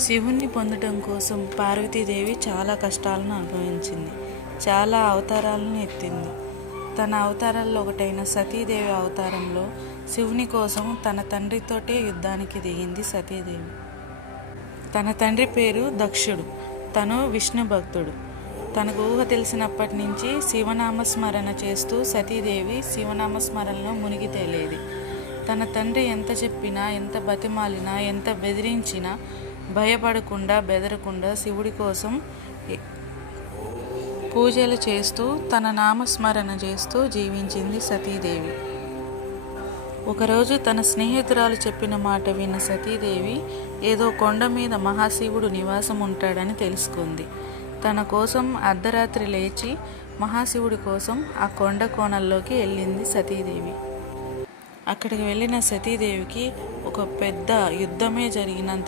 శివుణ్ణి పొందటం కోసం పార్వతీదేవి చాలా కష్టాలను అనుభవించింది. చాలా అవతారాలను ఎత్తింది. తన అవతారాల్లో ఒకటైన సతీదేవి అవతారంలో శివుని కోసం తన తండ్రితోటే యుద్ధానికి దిగింది సతీదేవి. తన తండ్రి పేరు దక్షుడు. తను విష్ణు భక్తుడు. తనకు ఊహ తెలిసినప్పటి నుంచి శివనామస్మరణ చేస్తూ సతీదేవి శివనామస్మరణలో మునిగి తేలేది. తన తండ్రి ఎంత చెప్పినా, ఎంత బతిమాలినా, ఎంత బెదిరించినా భయపడకుండా, బెదరకుండా శివుడి కోసం పూజలు చేస్తూ తన నామస్మరణ చేస్తూ జీవించింది సతీదేవి. ఒకరోజు తన స్నేహితురాలు చెప్పిన మాట విన్న సతీదేవి ఏదో కొండ మీద మహాశివుడు నివాసం ఉంటాడని తెలుసుకుంది. తన కోసం అర్ధరాత్రి లేచి మహాశివుడి కోసం ఆ కొండ కోణల్లోకి వెళ్ళింది సతీదేవి. అక్కడికి వెళ్ళిన సతీదేవికి ఒక పెద్ద యుద్ధమే జరిగినంత